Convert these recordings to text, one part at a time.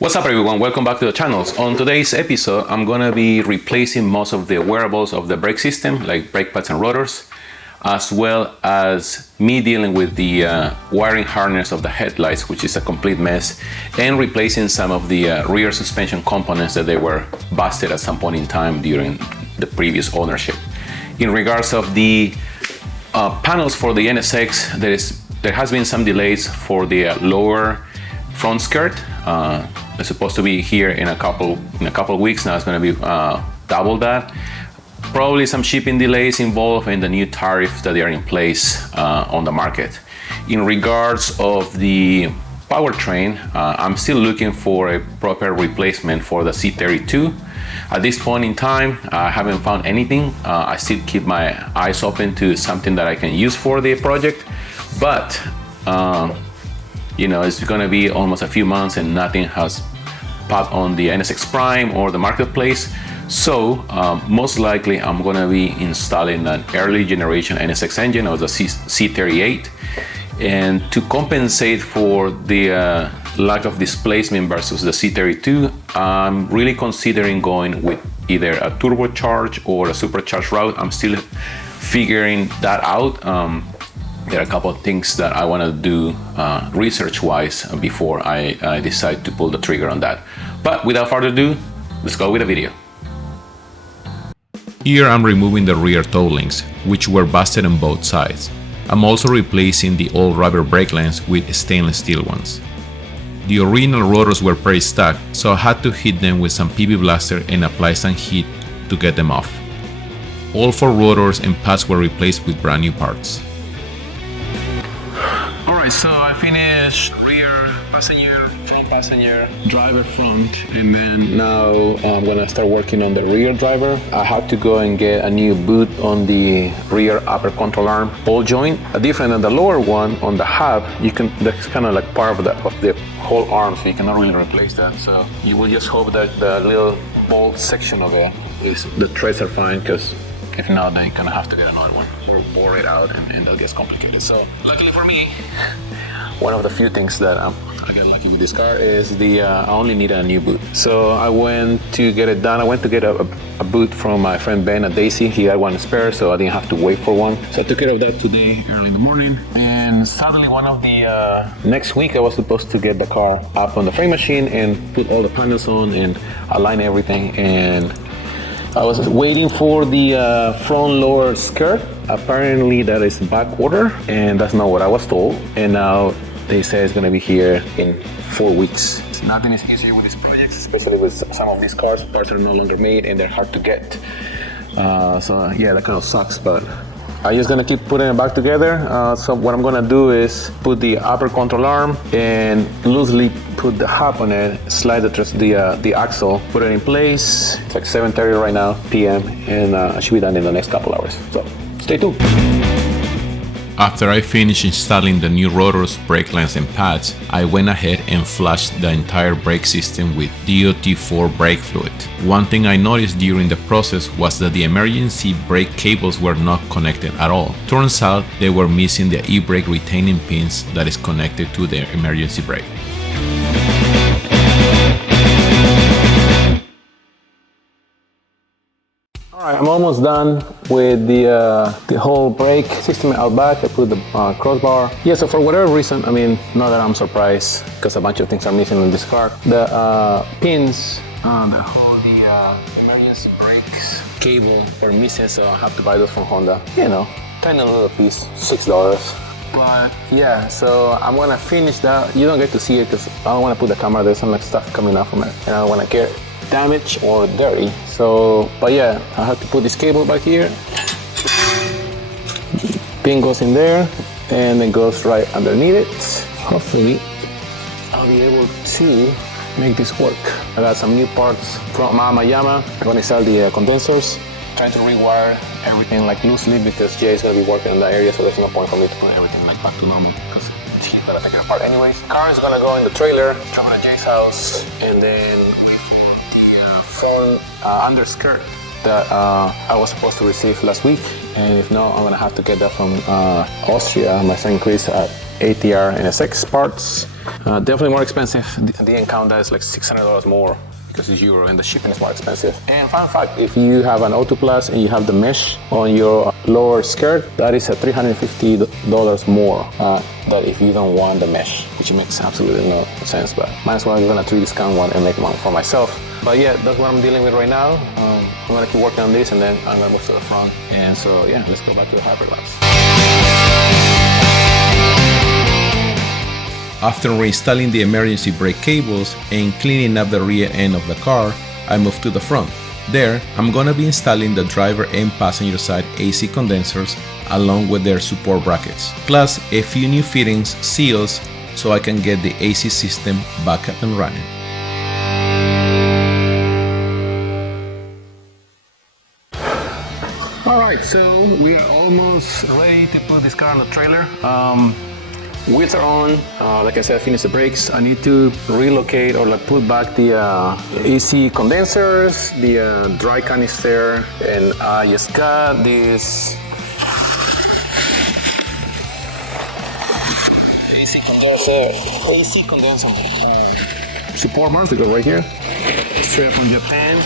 What's up everyone, welcome back to the channel. On today's episode, I'm gonna be replacing most of the wearables of the brake system, like brake pads and rotors, as well as me dealing with the wiring harness of the headlights, which is a complete mess, and replacing some of the rear suspension components that they were busted at some point in time during the previous ownership. In regards of the panels for the NSX, there has been some delays for the lower front skirt. It's supposed to be here in a couple of weeks. Now it's going to be double that. Probably some shipping delays involved in the new tariffs that are in place on the market. In regards of the powertrain, I'm still looking for a proper replacement for the C32. At this point in time, I haven't found anything. I still keep my eyes open to something that I can use for the project, but you know, it's gonna be almost a few months and nothing has popped on the NSX Prime or the marketplace. So most likely I'm gonna be installing an early generation NSX engine of the C38. And to compensate for the lack of displacement versus the C32, I'm really considering going with either a turbocharged or a supercharged route. I'm still figuring that out. There are a couple of things that I want to do research-wise before I decide to pull the trigger on that. But without further ado, let's go with the video. Here I'm removing the rear toe links, which were busted on both sides. I'm also replacing the old rubber brake lines with stainless steel ones. The original rotors were pretty stuck, so I had to hit them with some PB Blaster and apply some heat to get them off. All 4 rotors and pads were replaced with brand new parts. Alright, so I finished rear passenger, front passenger, driver front, and then now I'm gonna start working on the rear driver. I had to go and get a new boot on the rear upper control arm ball joint. Different than the lower one on the hub, that's kind of like part of the whole arm, so you cannot really replace that. So you will just hope that the little ball section of it, the threads are fine, because if not, they're gonna have to get another one or bore it out, and that gets complicated. So luckily for me, one of the few things that I got lucky with this car is I only need a new boot. So I went to get it done. I went to get a boot from my friend Ben at Daisy. He had one spare, so I didn't have to wait for one. So I took care of that today, early in the morning. And sadly, one of the next week I was supposed to get the car up on the frame machine and put all the panels on and align everything. And I was waiting for the front lower skirt. Apparently that is back order, and that's not what I was told. And now they say it's gonna be here in 4 weeks. Nothing is easier with these projects, especially with some of these cars. Parts are no longer made and they're hard to get. So yeah, that kind of sucks, but I'm just gonna keep putting it back together. So what I'm gonna do is put the upper control arm and loosely put the hub on it, slide the axle, put it in place. It's like 7:30 right now p.m. and I should be done in the next couple hours. So stay tuned. After I finished installing the new rotors, brake lines and pads, I went ahead and flushed the entire brake system with DOT4 brake fluid. One thing I noticed during the process was that the emergency brake cables were not connected at all. Turns out they were missing the e-brake retaining pins that is connected to the emergency brake. Alright, I'm almost done with the whole brake system out back. I put the crossbar. Yeah, so for whatever reason, I mean, not that I'm surprised, because a bunch of things are missing in this car. The pins that hold the emergency brakes cable were missing, so I have to buy those from Honda. You know, tiny little piece, $6. But yeah, so I'm gonna finish that. You don't get to see it because I don't want to put the camera. There's some like stuff coming out from it, and I don't want to get damaged or dirty. So, but yeah, I have to put this cable back here. Pin goes in there, and it goes right underneath it. Hopefully, I'll be able to make this work. I got some new parts from Yama. I'm gonna install the condensers. Trying to rewire everything like loosely because Jay is gonna be working in that area, so there's no point for me to put everything like back to normal because he's gonna take it apart anyways. Car is gonna go in the trailer, drop it at Jay's house, and then wait for the front underskirt that I was supposed to receive last week. And if not, I'm gonna have to get that from Austria. My friend Chris at Acura NSX parts. Definitely more expensive. The Encounter is like $600 more because it's Euro and the shipping is more expensive. And fun fact, if you have an Auto Plus and you have the mesh on your lower skirt, that is a $350 more than if you don't want the mesh, which makes absolutely no sense, but might as well I'm gonna discount one and make one for myself. But yeah, that's what I'm dealing with right now. I'm gonna keep working on this and then I'm gonna move to the front. And so yeah, let's go back to the hyperlapse. After reinstalling the emergency brake cables and cleaning up the rear end of the car, I moved to the front. There, I'm gonna be installing the driver and passenger side AC condensers along with their support brackets, plus a few new fittings, seals, so I can get the AC system back up and running. Alright, so we are almost ready to put this car on the trailer. Wheels are on. Like I said, I finished the brakes. I need to relocate or like put back the AC condensers, the dry canister, and I just got this AC condenser support bars that go right here. Straight up from Japan.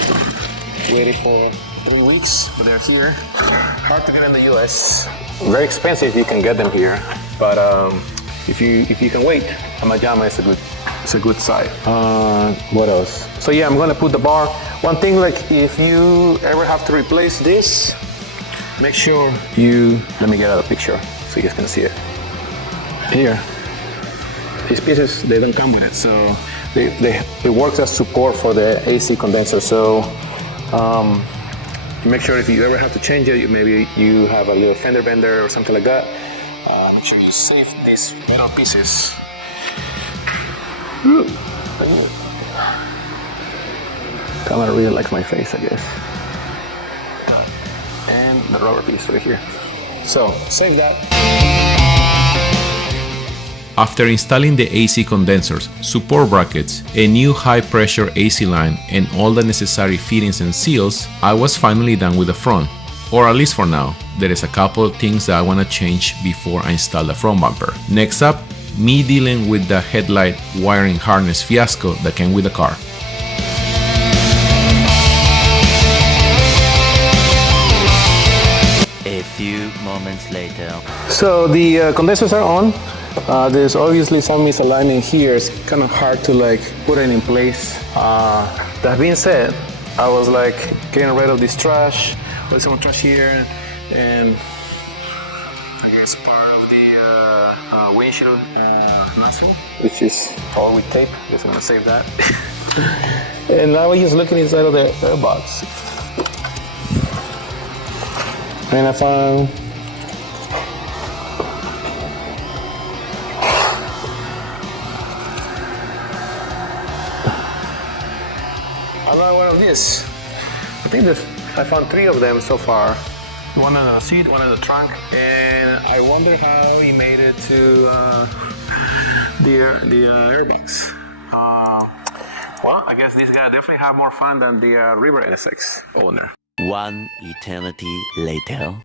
Waited for 3 weeks, but they're here. Hard to get in the US. Very expensive. You can get them here, but if you can wait, Amajama is a good site. What else? So yeah, I'm gonna put the bar. One thing, like if you ever have to replace this, make sure you, let me get out a picture so you guys can see it. Here, these pieces, they don't come with it, so it works as support for the AC condenser. So make sure if you ever have to change it, maybe you have a little fender bender or something like that, make sure you save these metal pieces. Camera really likes my face, I guess. And the rubber piece right here. So save that. After installing the AC condensers, support brackets, a new high-pressure AC line, and all the necessary fittings and seals, I was finally done with the front. Or at least for now. There is a couple of things that I want to change before I install the front bumper. Next up, me dealing with the headlight wiring harness fiasco that came with the car. A few moments later. So the condensers are on. There's obviously some misalignment here. It's kind of hard to like put it in place. That being said, I was like getting rid of this trash. There's some trash here, and I guess part of the windshield nozzle, which is all with tape. Just gonna save that. And now we're just looking inside of the airbox, and I found one of these. I think I found 3 of them so far. One on the seat, one on the trunk, and I wonder how he made it to the airbox. Well, I guess this guy definitely had more fun than the River NSX owner. One eternity later.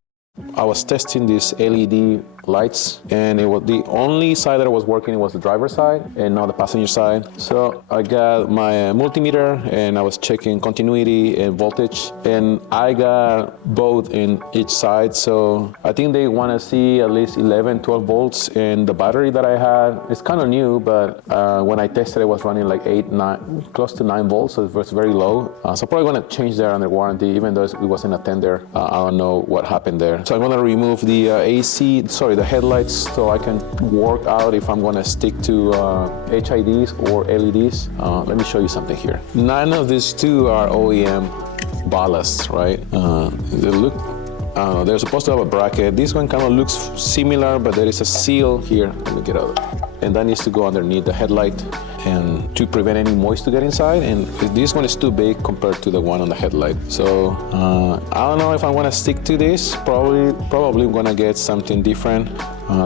I was testing these LED lights, and it was the only side that was working was the driver's side and not the passenger side. So I got my multimeter and I was checking continuity and voltage, and I got both in each side. So I think they want to see at least 11-12 volts, and the battery that I had is kind of new, but when I tested it was running like 9 close to 9 volts, so it was very low. So probably going to change that under warranty, even though it wasn't a tender. I don't know what happened there. So I'm going to remove the the headlights, so I can work out if I'm going to stick to HIDs or LEDs. Let me show you something here. None of these two are OEM ballasts, right? They look, they're supposed to have a bracket. This one kind of looks similar, but there is a seal here. Let me get out. And that needs to go underneath the headlight and to prevent any moisture to get inside. And this one is too big compared to the one on the headlight. So I don't know if I'm gonna stick to this. Probably I'm gonna get something different.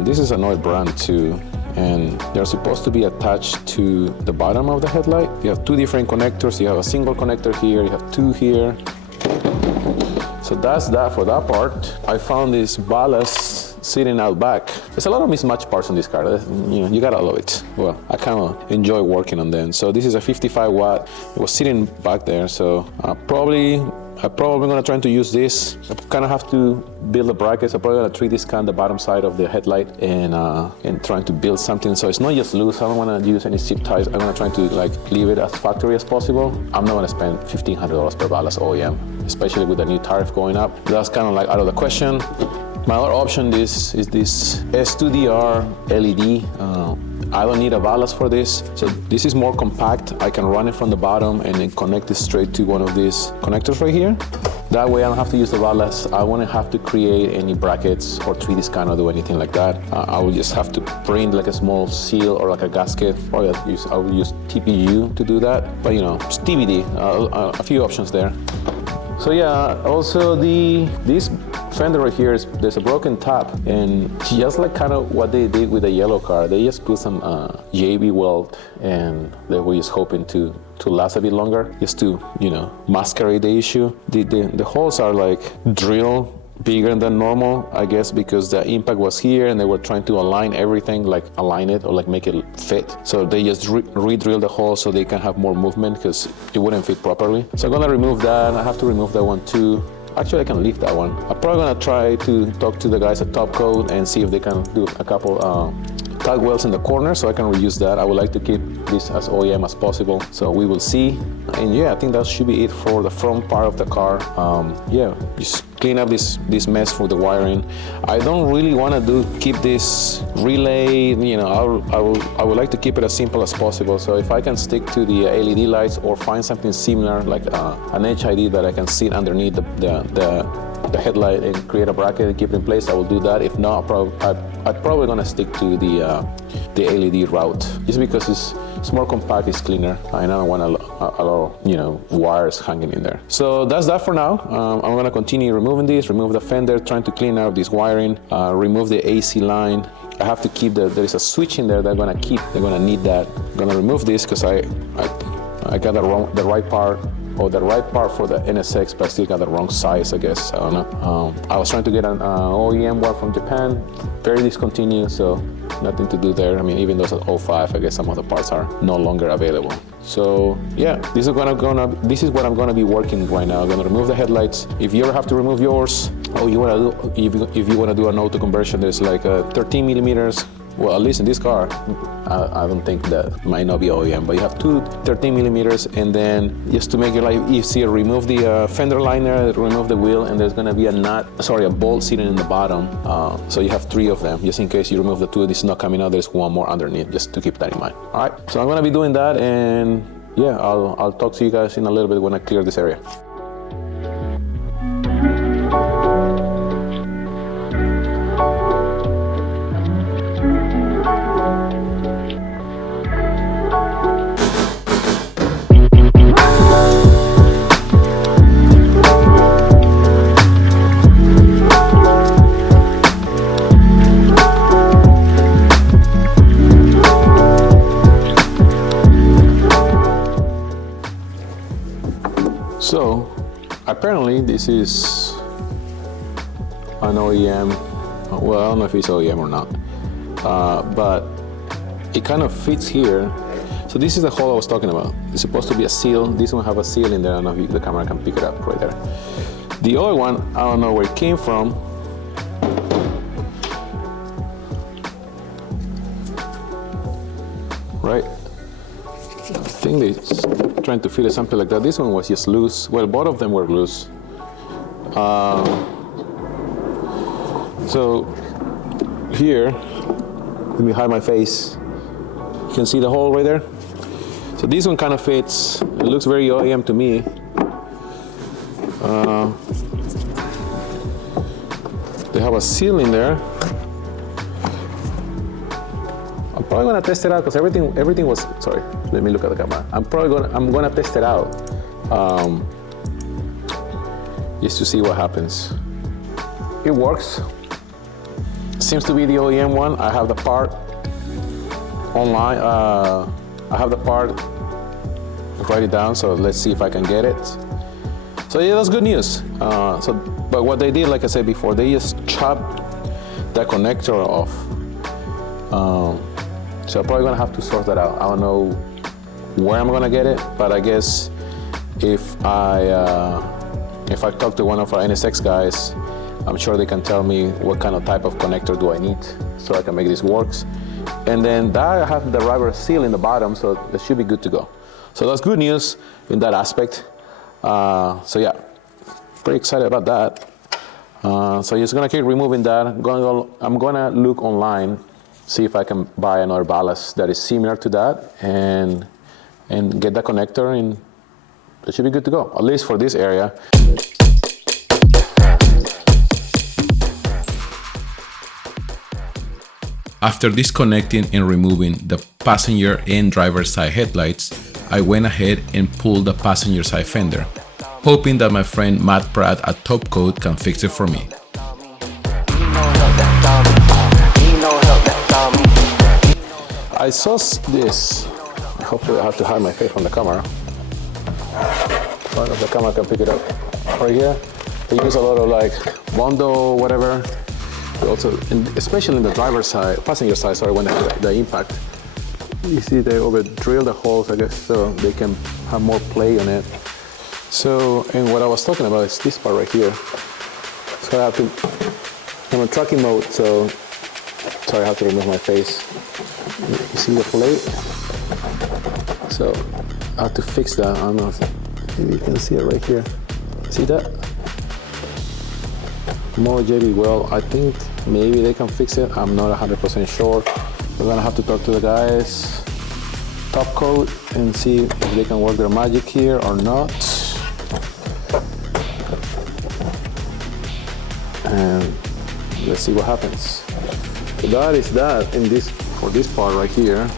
This is another brand too, and they're supposed to be attached to the bottom of the headlight. You have 2 different connectors. You have a single connector here, you have 2 here. So that's that for that part. I found this ballast sitting out back. There's a lot of mismatched parts on this car. You know, you gotta love it. Well, I kind of enjoy working on them. So this is a 55 watt. It was sitting back there. So I'm probably gonna try to use this. I kind of have to build the brackets. I'm probably gonna 3D scan the bottom side of the headlight and trying to build something so it's not just loose. I don't wanna use any zip ties. I'm gonna try to like leave it as factory as possible. I'm not gonna spend $1,500 per ballast OEM, especially with the new tariff going up. That's kind of like out of the question. My other option is this S2DR LED. I don't need a ballast for this. So this is more compact. I can run it from the bottom and then connect it straight to one of these connectors right here. That way I don't have to use the ballast. I won't have to create any brackets or 3D scan or do anything like that. I will just have to print like a small seal or like a gasket. Probably I will use TPU to do that. But you know, it's TBD, a few options there. So yeah, also this fender right here, there's a broken top, and just like kind of what they did with the yellow car, they just put some JB weld, and they were just hoping to last a bit longer, just to, you know, masquerade the issue. The holes are like drilled bigger than normal, I guess, because the impact was here and they were trying to align everything, like align it or like make it fit. So they just re-drill the hole so they can have more movement because it wouldn't fit properly. So I'm gonna remove that. I have to remove that one too. Actually, I can leave that one. I'm probably gonna try to talk to the guys at Top Coat and see if they can do a couple tug welds in the corner so I can reuse that. I would like to keep this as OEM as possible. So we will see. And yeah, I think that should be it for the front part of the car. Yeah, just clean up this mess for the wiring. I don't really want to keep this relay, you know, I would like to keep it as simple as possible. So if I can stick to the LED lights or find something similar like an HID that I can sit underneath the headlight and create a bracket and keep it in place, I will do that. If not, I'm probably gonna stick to the LED route, just because it's more compact, it's cleaner, and I don't want a lot of, you know, wires hanging in there. So that's that for now. I'm gonna continue removing this, remove the fender, trying to clean out this wiring, remove the AC line. I have to keep there is a switch in there that they're gonna need that. I'm gonna remove this because I got the right part, or the right part for the NSX, but I still got the wrong size, I guess. I don't know. I was trying to get an OEM one from Japan, very discontinued, so nothing to do there. I mean, even though it's an 05, I guess some of the parts are no longer available. So yeah, this is what I'm gonna be working right now. I'm gonna remove the headlights. If you ever have to remove yours, or if you wanna do an auto conversion, there's like a 13 millimeters. Well, at least in this car, I don't think that might not be OEM, but you have two 13 millimeters, and then just to make your life easier, remove the fender liner, remove the wheel, and there's gonna be a bolt sitting in the bottom. So you have 3 of them, just in case you remove the 2, this is not coming out, there's one more underneath, just to keep that in mind. All right, so I'm gonna be doing that, and yeah, I'll talk to you guys in a little bit when I clear this area. So apparently this is an OEM. Well, I don't know if it's OEM or not, but it kind of fits here. So this is the hole I was talking about. It's supposed to be a seal. This one have a seal in there. I don't know if the camera can pick it up right there. The other one, I don't know where it came from. Right? I think they're trying to fit it something like that. This one was just loose. Well, both of them were loose. So here, let me hide my face. You can see the hole right there. So this one kind of fits. It looks very OEM to me. They have a seal in there. I'm probably gonna test it out because everything was, sorry, let me look at the camera. I'm gonna test it out just to see what happens. It works. Seems to be the OEM one. I have the part online. I have the part, write it down, so let's see if I can get it. So yeah, that's good news. But what they did, like I said before, they just chopped that connector off. So I'm probably gonna have to sort that out. I don't know where I'm gonna get it, but I guess if I talk to one of our NSX guys, I'm sure they can tell me what kind of type of connector do I need so I can make this work. And then that I have the rubber seal in the bottom, so that should be good to go. So that's good news in that aspect. So yeah, pretty excited about that. So just gonna keep removing that. I'm gonna look online, see if I can buy another ballast that is similar to that, and get that connector, and it should be good to go, at least for this area. After disconnecting and removing the passenger and driver side headlights, I went ahead and pulled the passenger side fender, hoping that my friend Matt Pratt at Top Coat can fix it for me. I saw this. Hopefully I have to hide my face from the camera. I don't know if the camera can pick it up. Right here, they use a lot of like Bondo, whatever. Also, especially in the driver's side, passenger side, sorry, when they have the impact. You see they over drill the holes, I guess, so they can have more play on it. So, and what I was talking about is this part right here. So I have to, I'm in tracking mode, so sorry, I have to remove my face. You see the plate? So I have to fix that. I don't know if maybe you can see it right here. See that? More JB well, I think maybe they can fix it. I'm not 100% sure. We're gonna have to talk to the guys, Top Coat, and see if they can work their magic here or not. And let's see what happens. So that is that in this, for this part right here.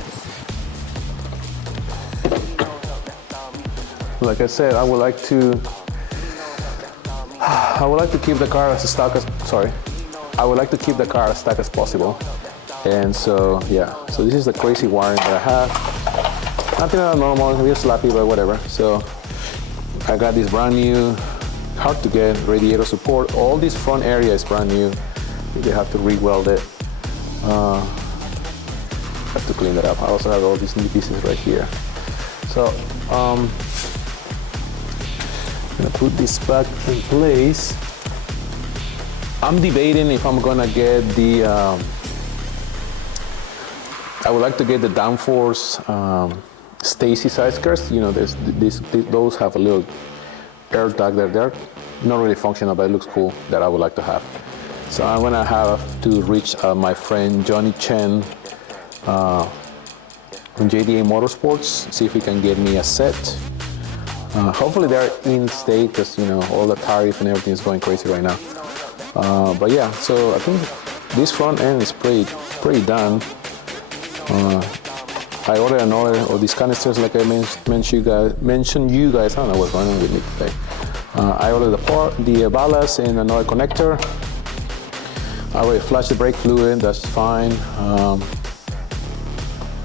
Like I said, I would like to keep the car as stock as, I would like to keep the car as stock as possible. And so, yeah, so this is the crazy wiring that I have. Nothing normal, real slappy, but whatever. So I got this brand new, hard to get radiator support. All this front area is brand new. They have to re-weld it. Have to clean that up. I also have all these new pieces right here. So, I'm gonna put this back in place. I'm debating if I'm gonna get the, I would like to get the downforce Stacy side skirts. You know, those have a little air tag there. They're not really functional, but it looks cool, that I would like to have. So I'm gonna have to reach my friend Johnny Chen from JDA Motorsports, see if he can get me a set. Hopefully they're in state, because you know all the tariff and everything is going crazy right now. But yeah, so I think this front end is pretty done. I ordered another of these canisters, like I mentioned you guys. I don't know what's going on with me today. I ordered the ballast and another connector. I already flushed the brake fluid, that's fine.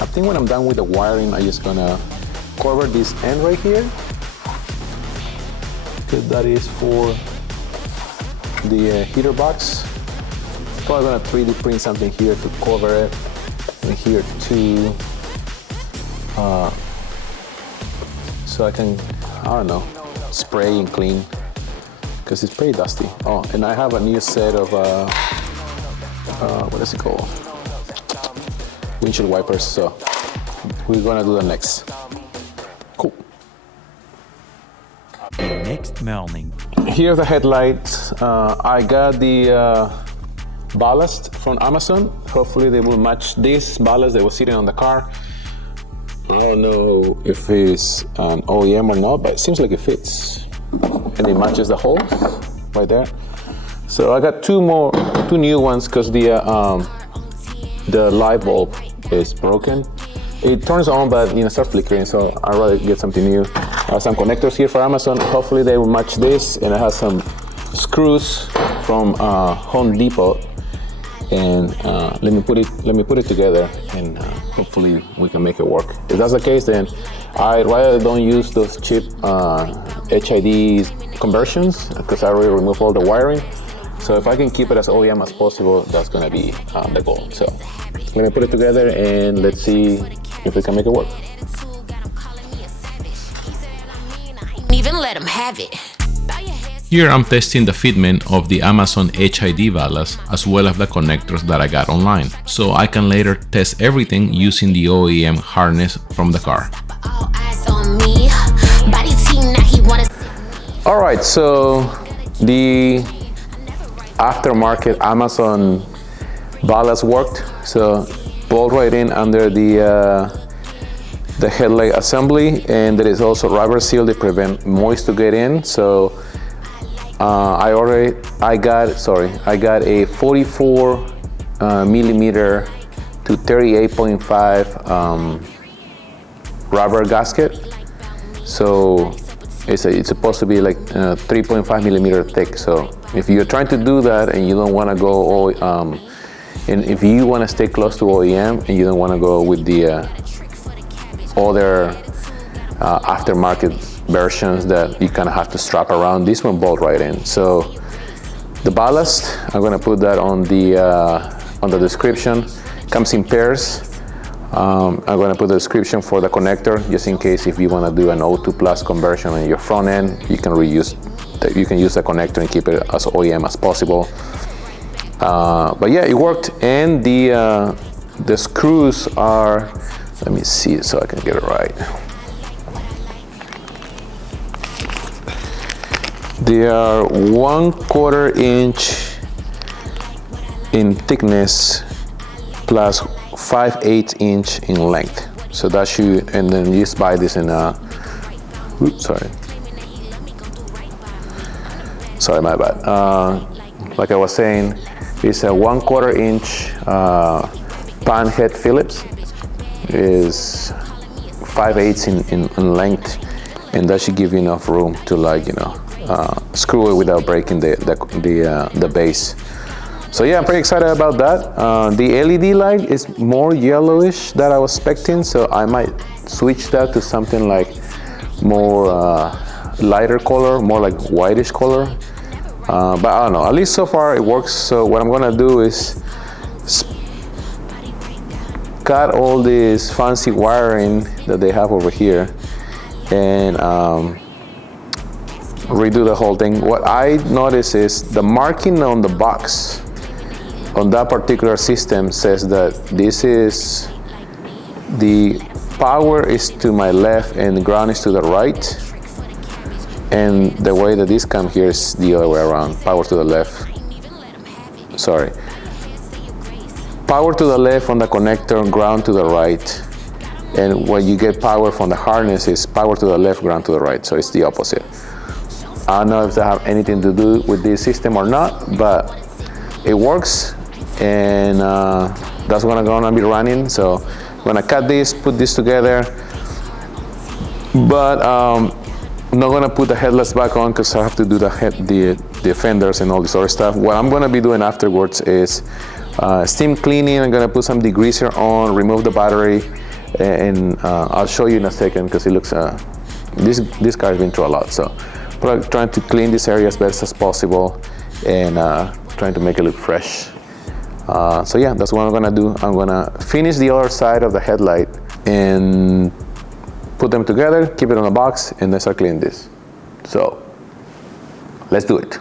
I think when I'm done with the wiring, I'm just gonna cover this end right here, because that is for the heater box. Probably gonna 3D print something here to cover it, and here too. So I can, I don't know, spray and clean, because it's pretty dusty. Oh, and I have a new set of, what is it called? Windshield wipers, so we're gonna do that next. Cool. Next morning. Here's the headlights. I got the ballast from Amazon. Hopefully they will match this ballast that was sitting on the car. I don't know if it's an OEM or not, but it seems like it fits. And it matches the holes right there. So I got two new ones, because the light bulb is broken. It turns on, but starts flickering, so I'd rather get something new. I have some connectors here for Amazon. Hopefully they will match this, and I have some screws from Home Depot. And let me put it together, and hopefully we can make it work. If that's the case, then I rather don't use those cheap HID conversions, because I already removed all the wiring. So if I can keep it as OEM as possible, that's gonna be the goal. So let me put it together and let's see if we can make it work. Even let him have it. Here I'm testing the fitment of the Amazon HID balas as well as the connectors that I got online, so I can later test everything using the OEM harness from the car. Alright, so the aftermarket Amazon balas worked. So bolt right in under the headlight assembly, and there is also rubber seal to prevent moist to get in. So I got a 44 millimeter to 38.5 rubber gasket. So it's supposed to be like 3.5 millimeter thick. So if you're trying to do that and you don't want to go and if you want to stay close to OEM and you don't want to go with the other aftermarket versions that you kind of have to strap around, this one bolt right in. So the ballast, I'm going to put that on the description. Comes in pairs. I'm going to put the description for the connector, just in case if you want to do an O2 plus conversion on your front end, you can use the connector and keep it as OEM as possible. But yeah, it worked, and the screws are, let me see so I can get it right. They are 1/4 inch in thickness plus 5/8 inch in length. So that should, and then you just buy this in a, oops, sorry, my bad. Like I was saying, it's a 1/4 inch pan head Phillips. Is 5/8 in length, and that should give you enough room to, like, screw it without breaking the base. So yeah, I'm pretty excited about that. The LED light is more yellowish than I was expecting, so I might switch that to something like more lighter color, more like whitish color. But I don't know, at least so far it works. So what I'm gonna do is cut all this fancy wiring that they have over here and redo the whole thing. What I noticed is the marking on the box on that particular system says that this is the power is to my left and the ground is to the right, and the way that this comes here is the other way around. Power to the left, sorry, power to the left on the connector, ground to the right, and when you get power from the harness is power to the left, ground to the right. So it's the opposite. I don't know if that have anything to do with this system or not, but it works, and that's what I'm gonna be running. So I'm gonna cut this, put this together, but I'm not gonna put the headlights back on because I have to do the fenders and all this other stuff. What I'm gonna be doing afterwards is steam cleaning. I'm gonna put some degreaser on, remove the battery, and I'll show you in a second because it looks this car's been through a lot. So I'm trying to clean this area as best as possible and trying to make it look fresh. So yeah, that's what I'm gonna do. I'm gonna finish the other side of the headlight and put them together, keep it on a box, and then start cleaning this. So let's do it.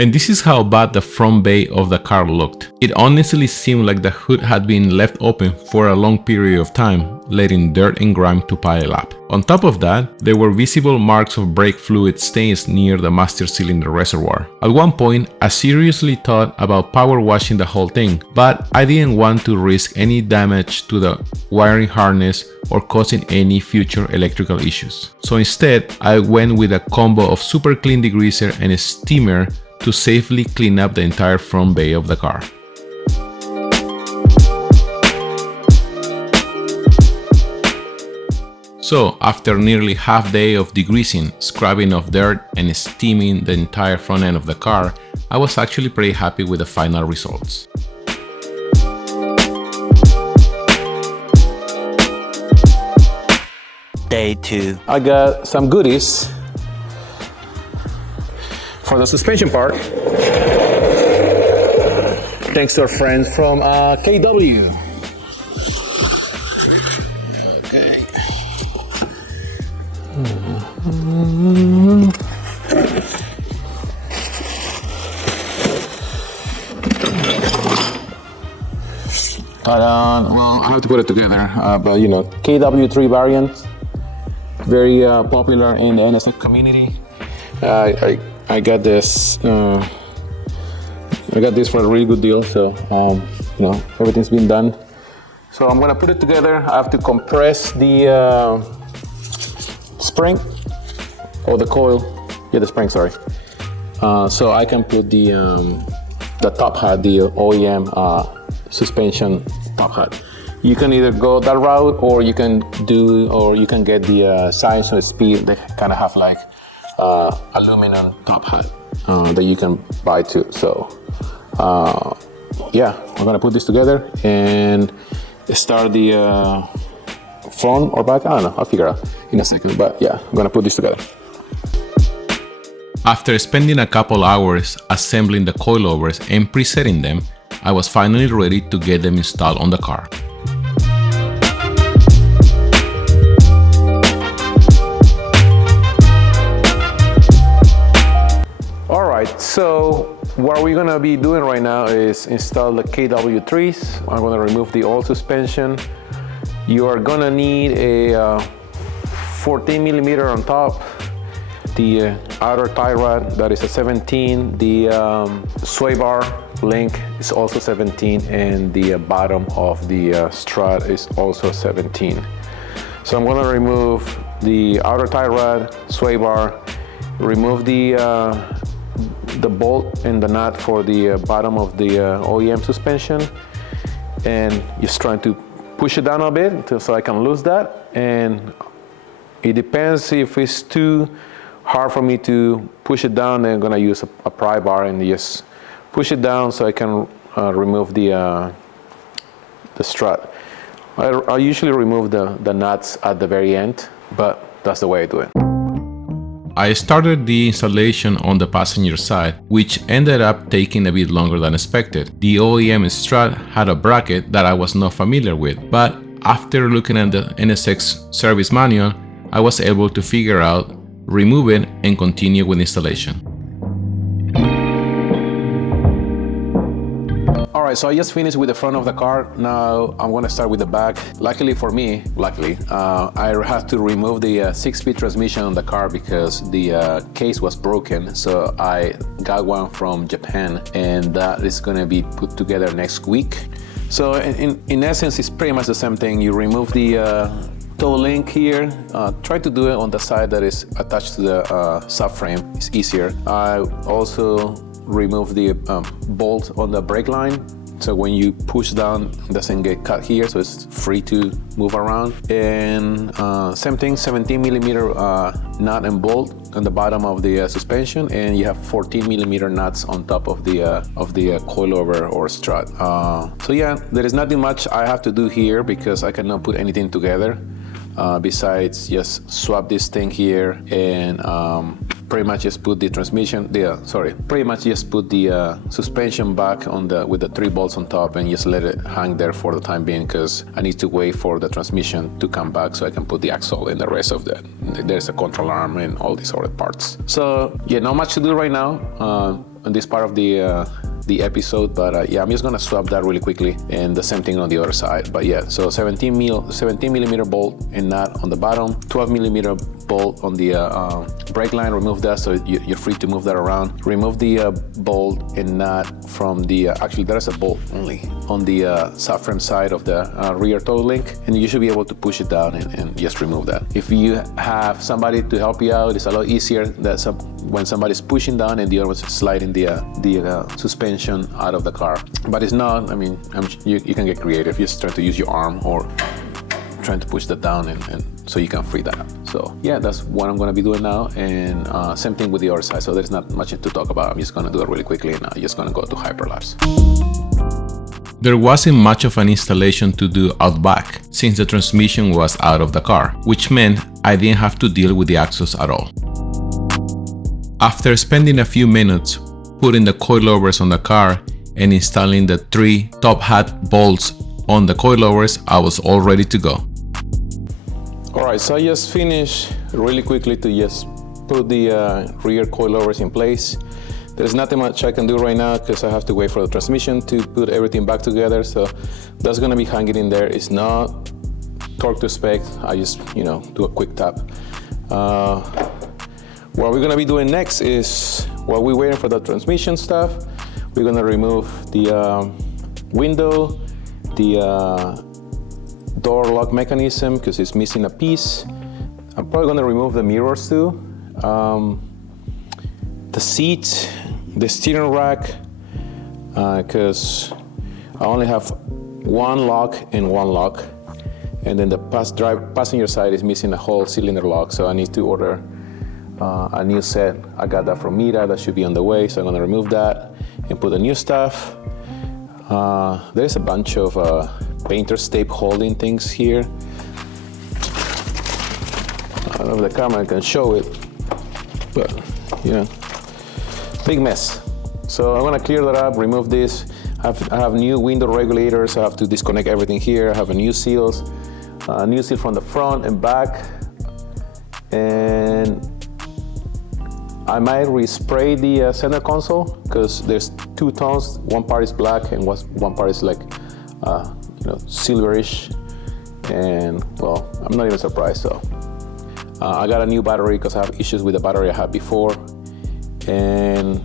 And this is how bad the front bay of the car looked. It honestly seemed like the hood had been left open for a long period of time, letting dirt and grime to pile up. On top of that, there were visible marks of brake fluid stains near the master cylinder reservoir. At one point, I seriously thought about power washing the whole thing, but I didn't want to risk any damage to the wiring harness or causing any future electrical issues. So instead, I went with a combo of super clean degreaser and a steamer to safely clean up the entire front bay of the car. So after nearly half day of degreasing, scrubbing off dirt and steaming the entire front end of the car, I was actually pretty happy with the final results. Day 2. I got some goodies for the suspension part, thanks to our friends from KW. Okay. Well, I have to put it together, but you know, KW3 variant, very popular in the NSX community. I got this. I got this for a really good deal, so you know, everything's been done. So I'm gonna put it together. I have to compress the spring or the coil. Yeah, the spring. Sorry. So I can put the top hat, the OEM suspension top hat. You can either go that route, or you can get the Science of Speed. They kind of have like aluminum top hat that you can buy too. So yeah, we're gonna put this together and start the front or back. I don't know. I'll figure out in a second. But yeah, I'm gonna put this together. After spending a couple hours assembling the coilovers and presetting them, I was finally ready to get them installed on the car. All right, so what we're gonna be doing right now is install the KW3s. I'm gonna remove the old suspension. You are gonna need a 14 millimeter on top, the outer tie rod, that is a 17, the sway bar link is also 17, and the bottom of the strut is also 17. So I'm gonna remove the outer tie rod, sway bar, remove the bolt and the nut for the bottom of the OEM suspension, and just trying to push it down a bit so I can lose that. And it depends if it's too hard for me to push it down, then I'm gonna use a pry bar and just push it down so I can remove the strut. I usually remove the nuts at the very end, but that's the way I do it. I started the installation on the passenger side, which ended up taking a bit longer than expected. The OEM strut had a bracket that I was not familiar with, but after looking at the NSX service manual, I was able to figure out, remove it, and continue with installation. All right, so I just finished with the front of the car. Now I'm gonna start with the back. Luckily for me, I had to remove the 6-speed transmission on the car because the case was broken. So I got one from Japan, and that is gonna be put together next week. So in essence, it's pretty much the same thing. You remove the toe link here. Try to do it on the side that is attached to the subframe. It's easier. I also remove the bolt on the brake line, so when you push down, it doesn't get cut here, so it's free to move around. And same thing, 17 millimeter nut and bolt on the bottom of the suspension, and you have 14 millimeter nuts on top of the coilover or strut. So yeah, there is nothing much I have to do here because I cannot put anything together besides just swap this thing here and pretty much just put the transmission, pretty much just put the suspension back on with the 3 bolts on top and just let it hang there for the time being, because I need to wait for the transmission to come back so I can put the axle and the rest of that. There's a control arm and all these other parts. So yeah, not much to do right now on this part of the episode, but yeah, I'm just gonna swap that really quickly, and the same thing on the other side. But yeah, so 17 millimeter bolt and nut on the bottom, 12 millimeter bolt on the brake line. Remove that so you're free to move that around. Remove the bolt and nut from the actually there is a bolt only on the subframe side of the rear toe link, and you should be able to push it down and just remove that. If you have somebody to help you out, it's a lot easier that when somebody's pushing down and the other one's sliding the suspension out of the car. But it's not, I mean, you can get creative. You just try to use your arm or trying to push that down and so you can free that up. So yeah, that's what I'm gonna be doing now, and same thing with the other side. So there's not much to talk about. I'm just gonna do it really quickly, and I'm just gonna go to hyperlapse. There wasn't much of an installation to do out back, since the transmission was out of the car, which meant I didn't have to deal with the axles at all. After spending a few minutes putting the coilovers on the car and installing the 3 top hat bolts on the coilovers, I was all ready to go. Alright, so I just finished really quickly to just put the rear coilovers in place. There's nothing much I can do right now because I have to wait for the transmission to put everything back together, so that's gonna be hanging in there. It's not torque to spec, I just, do a quick tap. What we're gonna be doing next is, while we're waiting for the transmission stuff, we're gonna remove the window, the door lock mechanism because it's missing a piece. I'm probably gonna remove the mirrors too. The seat, the steering rack, because I only have one lock and one lock. And then the passenger side is missing a whole cylinder lock, so I need to order a new set. I got that from Mira, that should be on the way, so I'm gonna remove that and put the new stuff. There's a bunch of painter's tape holding things here. I don't know if the camera can show it, but big mess. So I'm gonna clear that up, remove this. I have new window regulators, I have to disconnect everything here. I have a new seal from the front and back. And I might respray the center console because there's 2 tones. One part is black and one part is like, silverish. And well, I'm not even surprised though. I got a new battery because I have issues with the battery I had before. And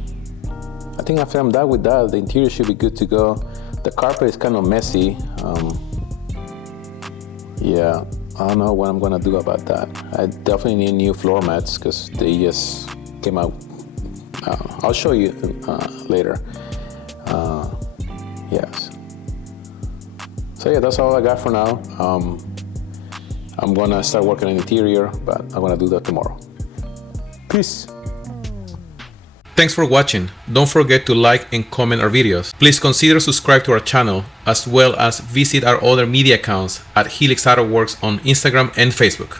I think after I'm done with that, the interior should be good to go. The carpet is kind of messy. Yeah, I don't know what I'm gonna do about that. I definitely need new floor mats because they just came out. I'll show you later. Yes. So yeah, that's all I got for now. I'm gonna start working on the interior, but I'm gonna do that tomorrow. Peace. Thanks for watching. Don't forget to like and comment our videos. Please consider subscribe to our channel, as well as visit our other media accounts at Helix Auto Works on Instagram and Facebook.